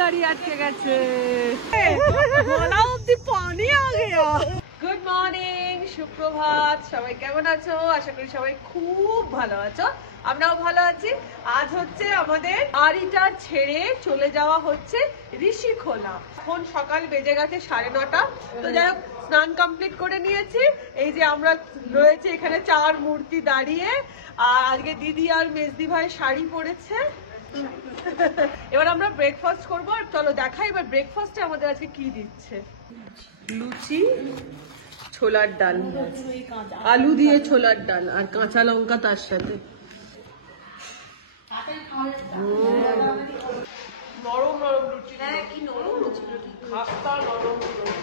গাড়ি আটকে গেছে। গুড মর্নিং, সুপ্রভাত, সবাই কেমন আছো? আশা করি সবাই খুব ভালো আছো, আমরাও ভালো আছি। আজ হচ্ছে আমাদের বাড়িটা ছেড়ে চলে যাওয়া হচ্ছে ঋষিখোলা। এখন সকাল বেজে গেছে 9:30। তো যাই হোক, স্নান কমপ্লিট করে নিয়েছি। এই যে আমরা রয়েছে এখানে 4 মূর্তি দাঁড়িয়ে, আর আজকে দিদি আর মেজদি ভাই শাড়ি পরেছে। এবার আমরা ব্রেকফাস্ট করবো, আর চলো দেখাই এবার ব্রেকফাস্টে আমাদের আজকে কি দিচ্ছে। লুচি, ছোলার ডাল, আলু দিয়ে ছোলার ডাল আর কাঁচা লঙ্কা তার সাথে। নরম নরম লুচি, কি নরম লুচি, খাস্তা নরম।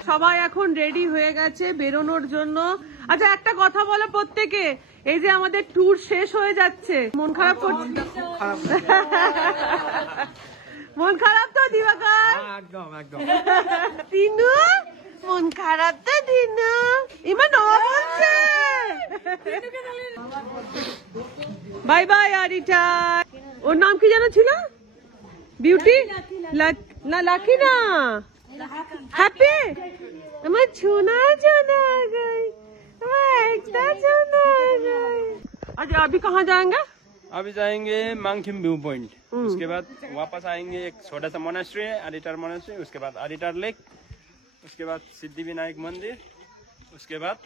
সবাই এখন রেডি হয়ে গেছে বেরোনোর জন্য। আচ্ছা, একটা কথা বলো প্রত্যেকে, এই যে আমাদের ট্যুর শেষ হয়ে যাচ্ছে, মন খারাপ করছে? মন খারাপ তো দিবাকর? একদম একদম। তিনু মন খারাপ তো? দিনু ইমান বলছে বাই বাই। আরিটা, ওর নাম কি জানা ছিল? বিউটি না, লাকি না, হ্যাপি। আমার ছোনা ছোনা গই, আমার একটা ছোনা গই। अच्छा अभी कहाँ जाएंगे? अभी जाएंगे मांगखिम व्यू पॉइंट, उसके बाद वापस आएंगे एक छोटा सा मोनास्ट्री है, आदिटार मोनास्ट्री, उसके बाद आदिटार लेक, उसके बाद सिद्धिविनायक मंदिर, उसके बाद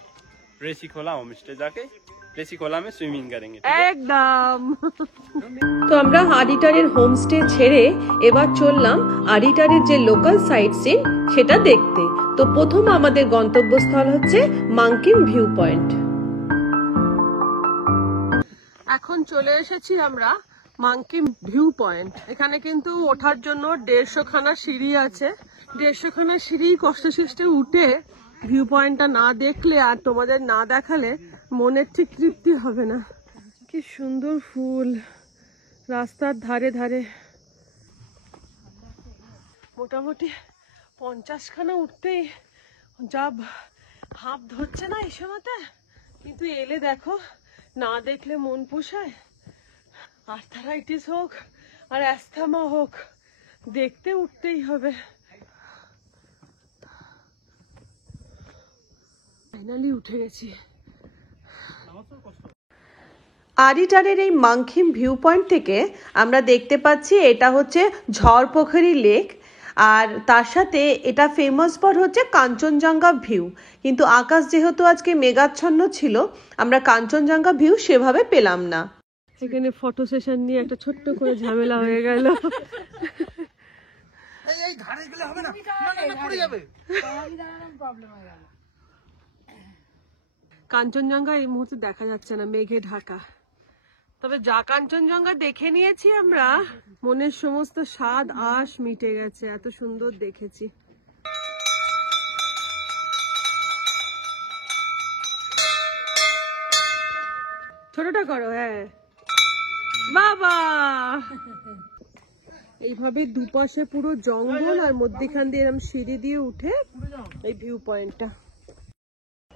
ऋषिखोला होम स्टे जाके ঋষিখোলা में स्विमिंग करेंगे। একদম। তো আমরা আদিটারের হোমস্টে ছেড়ে এবার চললাম আদিটারের যে লোকাল সাইট সিন সেটা দেখতে। তো প্রথম আমাদের গন্তব্যস্থল হচ্ছে মাংকিম ভিউ পয়েন্ট। এখন চলে এসেছি আমরা মাংকিম ভিউ পয়েন্ট। এখানে কিন্তু ওঠার জন্য 150 খানা সিঁড়ি আছে। 150 খানা সিঁড়ি কষ্টসৃষ্টে উঠে ভিউ পয়েন্টটা না দেখলে আর তোমাদের না দেখালে মনের ঠিক তৃপ্তি হবে না। কি সুন্দর ফুল রাস্তার ধারে ধারে। মোটামুটি 50 খানা উঠতেই যা হাঁপ ধরছে না এই সময়তে, কিন্তু এলে দেখো, না দেখলে মন পোষায়। আর্থারাইটিস হোক আর অ্যাस्थমা হোক, দেখতে উঠতেই হবে। ফাইনালি উঠে গেছি। আদিটারের এই মাংকিম ভিউ পয়েন্ট থেকে আমরা দেখতে পাচ্ছি এটা হচ্ছে ঝড়পোখরি লেক, আর তার সাথে এটা ফেমাস স্পট হচ্ছে কাঞ্চনজঙ্ঘা ভিউ। কিন্তু আকাশ যেহেতু আজকে মেঘাচ্ছন্ন ছিল, আমরা কাঞ্চনজঙ্ঘা ভিউ সেভাবে পেলাম না। এখানে ফটো সেশন নিয়ে একটা ছোট্ট করে ঝামেলা হয়ে গেল। কাঞ্চনজঙ্ঘা এই মুহূর্তে দেখা যাচ্ছে না, মেঘে ঢাকা। তবে যা কাঞ্চনজঙ্ঘা দেখে নিয়েছি আমরা, মনের সমস্ত স্বাদ আশ মিটে গেছে, এত সুন্দর দেখেছি। ছোটটা করো, হ্যাঁ বাবা। এইভাবে দুপাশে পুরো জঙ্গল, আর মধ্যখান দিয়ে এরকম সিঁড়ি দিয়ে উঠে এই ভিউ পয়েন্টটা।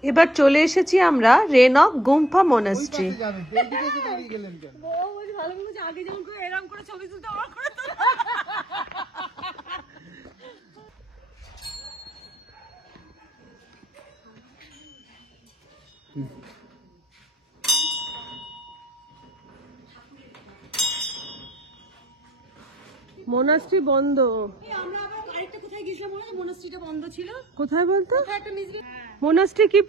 এবার চলে এসেছি আমরা রেনক গুম্ফা মনাস্ট্রি। মনাস্ট্রি বন্ধ। কোথায় বলতো? মোনাস্ট্রি কি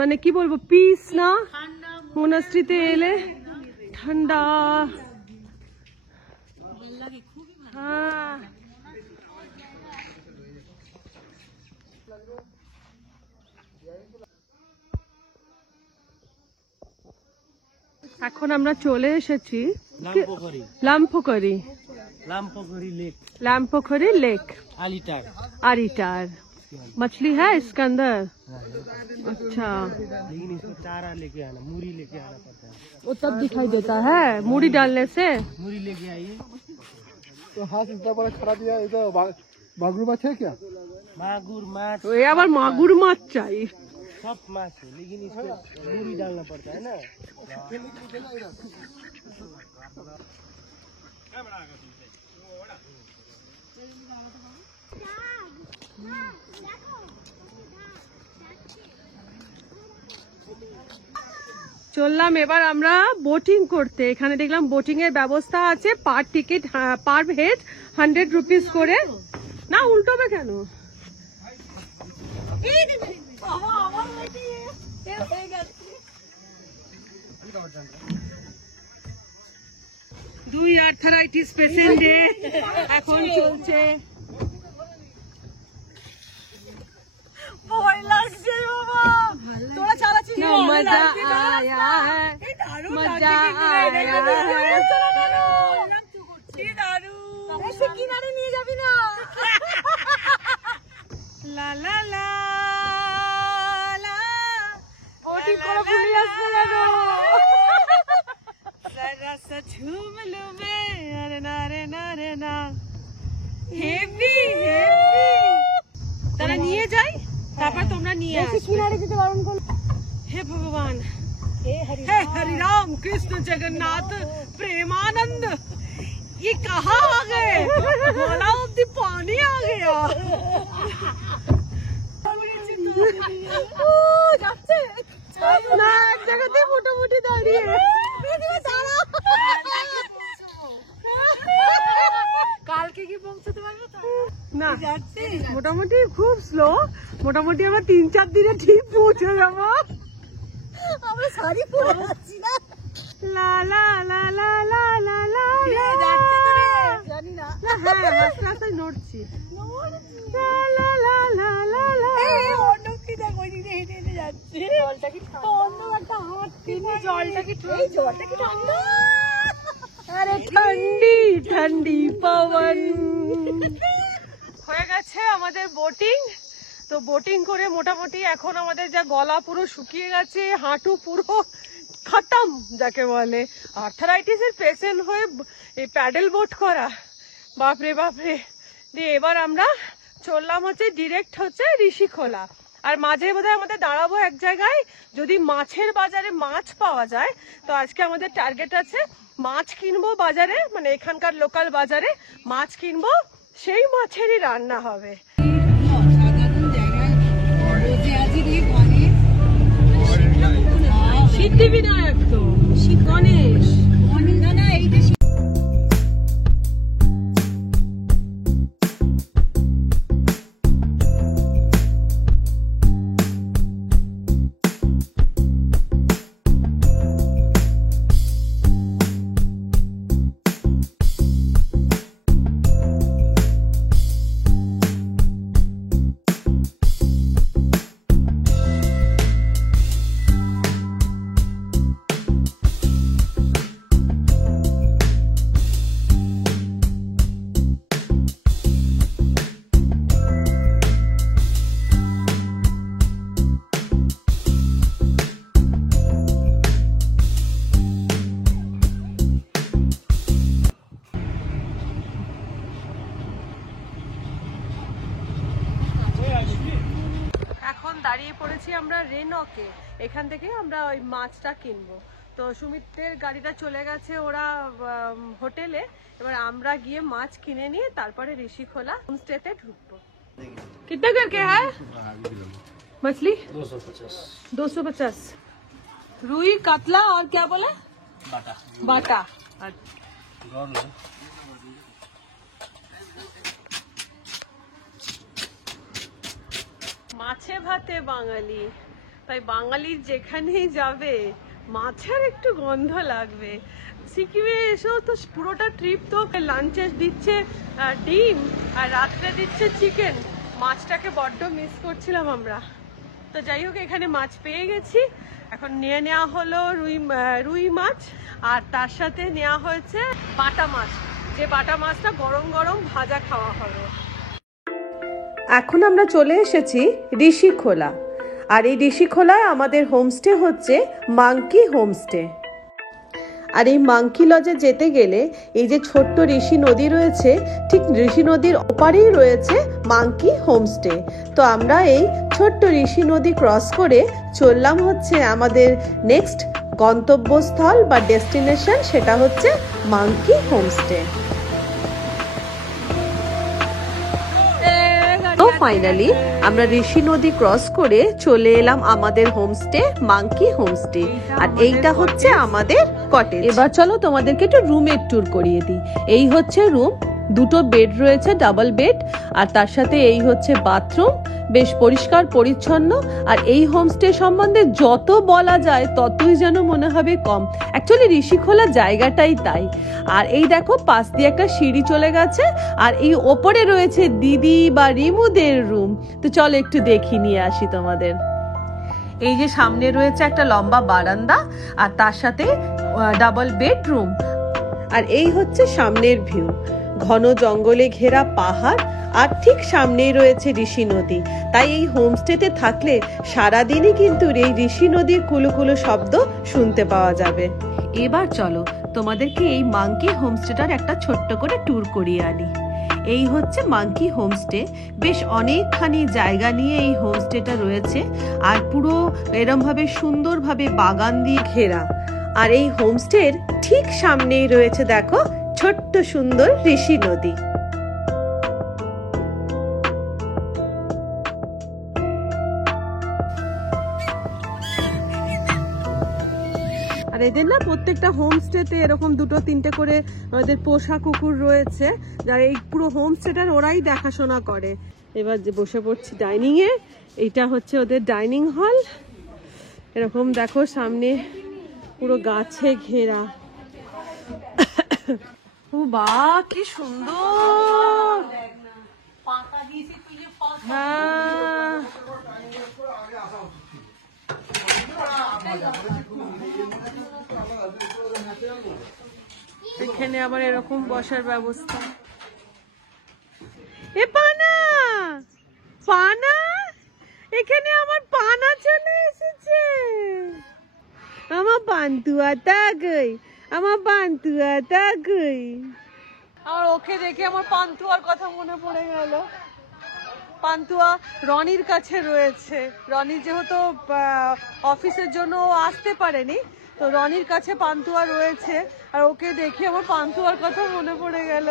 মানে কি বলবো, পিস না? মোনাস্ট্রিতে এলে ঠান্ডা। হ্যাঁ, এখন আমরা চলে এসেছি লামপোখরি लेक आरिटार। मछली है इसके अंदर? अच्छा, लेकिन इसको चारा लेके आना, मूरी लेके आना पड़ता है, वो तब दिखाई देता है मूरी डालने से। मूरी लेके आइए। तो हाथ इतना बड़ा खड़ा दिया, इधर मागुर माछ है क्या? मागुर माछ, ये আবার মাগুর মাছ চাই। सब माछ है, लेकिन इसको मूरी डालना पड़ता है ना। চললাম এবার আমরা বোটিং করতে। এখানে দেখলাম বোটিং এর ব্যবস্থা আছে, পার টিকিট পার হেড 100 রুপিস করে। না উল্টোবে কেন? দুই আর্থারাইটিস পেশেন্টে এখন চলছে। ভয় লাগছে বাবা, তোরা চালাচ্ছিস না? মজা আয়া হ্যাঁ, মজা আয়া হ্যাঁ। কি দারুণ, এসে কিনারে নিয়ে যাবি না? লা লা লা লা, ওটি করে ভুলে আসছে কেন? जरा सा झूम लूं मैं, अरे ना रे ना रे ना। হেভি হেভি, তারা নিয়ে যাই, তারপর তোমরা নিয়ে আসবে। কিনারে যেতে বারণ করো। হে ভগবান, হে হরি রাম कृष्ण जगन्नाथ प्रेमानंद, ये कहाँ आ गए? गला अब्दी पानी आ गया। যাচ্ছে না, এক জায়গাতে মোটামুটি দাঁড়িয়ে। কালকে কি পৌঁছতে পারবে না? যাচ্ছি মোটামুটি, খুব স্লো। মোটামুটি আমরা 3-4 দিনে ঠিক পৌঁছে যাবো। আমরা শাড়ি পরে যাচ্ছি না। লা লা লা লা লা লা লা, জানি না। হ্যাঁ আস্তে আস্তে নড়ছি। লা লা লা লা লা লা, অন্য কি দেখো, হেঁটে হেঁটে যাচ্ছে। জলটা কি ঠান্ডা? অন্য একটা হাত কিনে, জলটা কি ঠান্ডা? জলটা কি ঠান্ডা? আরে ঠান্ডি ঠান্ডি পবন। হয়ে গেছে আমাদের বোটিং। তো বোটিং করে মোটামুটি এখন আমাদের যা গলা পুরো শুকিয়ে গেছে, হাঁটু পুরো খতম যাকে বলে। আর্থারাইটিস এর পেশেন্ট হয়ে এই প্যাডেল বোট করা, বাপরে বাপরে। দিয়ে এবার আমরা চললাম হচ্ছে ডিরেক্ট হচ্ছে ঋষিখোলা। আর মাঝে বোধহয় আমাদের দাঁড়াবো এক জায়গায়, যদি মাছের বাজারে মাছ পাওয়া যায়। তো আজকে আমাদের টার্গেট আছে মাছ কিনবো বাজারে, মানে এখানকার লোকাল বাজারে মাছ কিনবো, সেই মাছেরই রান্না হবে। সিদ্ধিবিনায়ক তো গণেশ না, এইটা দাঁড়িয়ে পড়েছি আমরা রেনকে। এখান থেকে আমরা ওই মাছটা কিনবো। তো সুমিতের গাড়িটা চলে গেছে ওরা হোটেলে, এবার আমরা গিয়ে মাছ কিনে নিয়ে তারপরে ঋষিখোলা হোমস্টেতে ঢুকবো। कितना करके है मछली? 250। रुई, कतला और क्या बोले? बाटा। মাছে ভাতে বাঙালি, তাই বাঙালির যেখানেই যাবে মাছের একটু গন্ধ লাগবে। সিকিমে এসেও তো পুরোটা ট্রিপ তো লাঞ্চে দিচ্ছে ডিম আর রাত্রে দিচ্ছে চিকেন। মাছটাকে বড্ড মিস করছিলাম আমরা। তো যাই হোক, এখানে মাছ পেয়ে গেছি। এখন নিয়ে নেওয়া হলো রুই মাছ, আর তার সাথে নেওয়া হয়েছে বাটা মাছ, যে বাটা মাছটা গরম গরম ভাজা খাওয়া হবে। এখন আমরা চলে এসেছি ঋষিখোলা। আর এই ঋষিখোলায় আমাদের হোমস্টে হচ্ছে মাঙ্কি হোমস্টে। আর এই মাঙ্কি লজে যেতে গেলে এই যে ছোট্ট ঋষি নদী রয়েছে, ঠিক ঋষি নদীর ওপারেই রয়েছে মাঙ্কি হোমস্টে। তো আমরা এই ছোট্ট ঋষি নদী ক্রস করে চললাম হচ্ছে আমাদের নেক্সট গন্তব্যস্থল বা ডেস্টিনেশন, সেটা হচ্ছে মাঙ্কি হোমস্টে। ফাইনালি আমরা ঋষি নদী ক্রস করে চলে এলাম আমাদের হোমস্টে, মাঙ্কি হোমস্টে। আর এইটা হচ্ছে আমাদের কটেজ। এবার চলো তোমাদেরকে একটু রুমের ট্যুর করিয়ে দিই। এই হচ্ছে রুম, দুটো বেড রয়েছে, ডাবল বেড, আর তার সাথে এই হচ্ছে বাথরুম, বেশ পরিষ্কার পরিচ্ছন্ন। আর এই হোমস্টে সম্বন্ধে যত বলা যায় ততই যেন মনে হবে কম। অ্যাকচুয়ালি ঋষিখোলা জায়গাটাই তাই। আর এই দেখো পাশ দিয়ে একটা সিঁড়ি চলে গেছে, আর এই ওপরে রয়েছে দিদি বা রিমুদের রুম। তো চলো একটু দেখিয়ে নিয়ে আসি তোমাদের। এই যে সামনে রয়েছে একটা লম্বা বারান্দা, আর তার সাথে ডাবল বেডরুম। আর এই হচ্ছে সামনের ভিউ, ঘন জঙ্গলে ঘেরা পাহাড়, আর ঠিক সামনেই রয়েছে ঋষি নদী। তাই এই হোমস্টেতে থাকলে সারাদিনই কিন্তু এই ঋষি নদীর কুলুকুলু শব্দ শুনতে পাওয়া যাবে। এবার চলো তোমাদেরকে এই মাঙ্কি হোমস্টেটার একটা ছোট্ট করে ট্যুর করিয়ে আনি। এই হচ্ছে মাঙ্কি হোমস্টে। বেশ অনেকখানি জায়গা নিয়ে এই হোমস্টেটা রয়েছে, আর পুরো এরম ভাবে সুন্দরভাবে বাগান দিয়ে ঘেরা। আর এই হোমস্টের ঠিক সামনেই রয়েছে দেখো ছোট্ট সুন্দর ঋষি নদী। আর এদের না প্রত্যেকটা হোমস্টেতে এরকম দুটো তিনটে করে ওদের পোষা কুকুর রয়েছে, যারা এই পুরো হোমস্টেটার ওরাই দেখাশোনা করে। এবার যে বসে পড়ছি ডাইনিং এ, এইটা হচ্ছে ওদের ডাইনিং হল। এরকম দেখো সামনে পুরো গাছে ঘেরা। ও বা কি সুন্দর! হ্যাঁ, এখানে আবার এরকম বসার ব্যবস্থা। এ পানা, পানা, এখানে আমার পানা চলে এসেছে। আমার পান্তুয়াটা গই, আমার পান্তুয়াটা গই। আর ওকে দেখে আমার পান্তুয়ার কথা মনে পড়ে গেল। পান্তুয়া রনির কাছে রয়েছে। রনি যেহেতু অফিসের জন্য আসতে পারেনি, তো রনির কাছে পান্তুয়া রয়েছে। আর ওকে দেখে আমার পান্তুয়ার কথা মনে পড়ে গেল।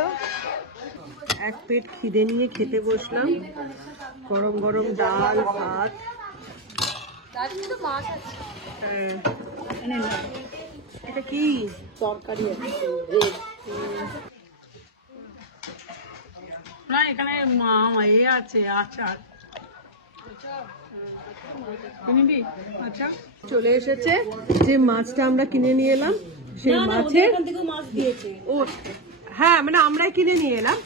এক পেট খিদে নিয়ে খেতে বসলাম, গরম গরম ডাল ভাত। এটা কি তরকারি? না, এখানে এ আছে আচার। চলে এসেছে যে মাছটা আমরা কিনে নিয়ে এলাম, সেই মাছের মাছ দিয়েছে। ও হ্যাঁ, মানে আমরাই কিনে নিয়ে এলাম।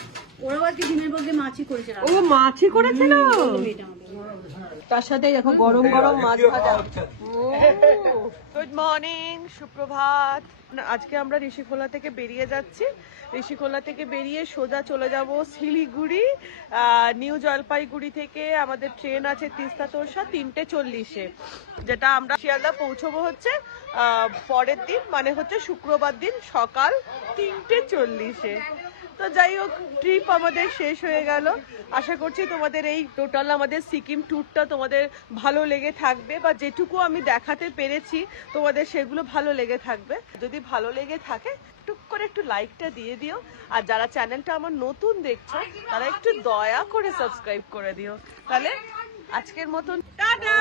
ওরাও আজকে দিনের বলতে মাছই করেছে। ও মাছই করেছিল। তার সাথে দেখো গরম গরম মাছ ভাজা। গুড মর্নিং, সুপ্রভাত। আজকে আমরা ঋষিখোলা থেকে বেরিয়ে যাচ্ছি। ঋষিখোলা থেকে বেরিয়ে সোজা চলে যাব শিলিগুড়ি। নিউ জলপাইগুড়ি থেকে আমাদের ট্রেন আছে তিস্তা তোরসা 3:40-এ, যেটা আমরা শিয়ালদা পৌঁছবো হচ্ছে পরের দিন, মানে হচ্ছে শুক্রবার দিন সকাল 3:40-এ। তো যাই হোক, ট্রিপ আমাদের শেষ হয়ে গেল। আশা করছি তোমাদের এই টোটাল আমাদের সিকিম ট্যুরটা তোমাদের ভালো লেগে থাকবে, বা যেটুকু আমি দেখাতে পেরেছি তোমাদের সেগুলো ভালো লেগে থাকবে। যদি ভালো লেগে থাকে টুক করে একটু লাইকটা দিয়ে দিও, আর যারা চ্যানেলটা আমার নতুন দেখছো তারা একটু দয়া করে সাবস্ক্রাইব করে দিও। তাহলে আজকের মতন টাটা।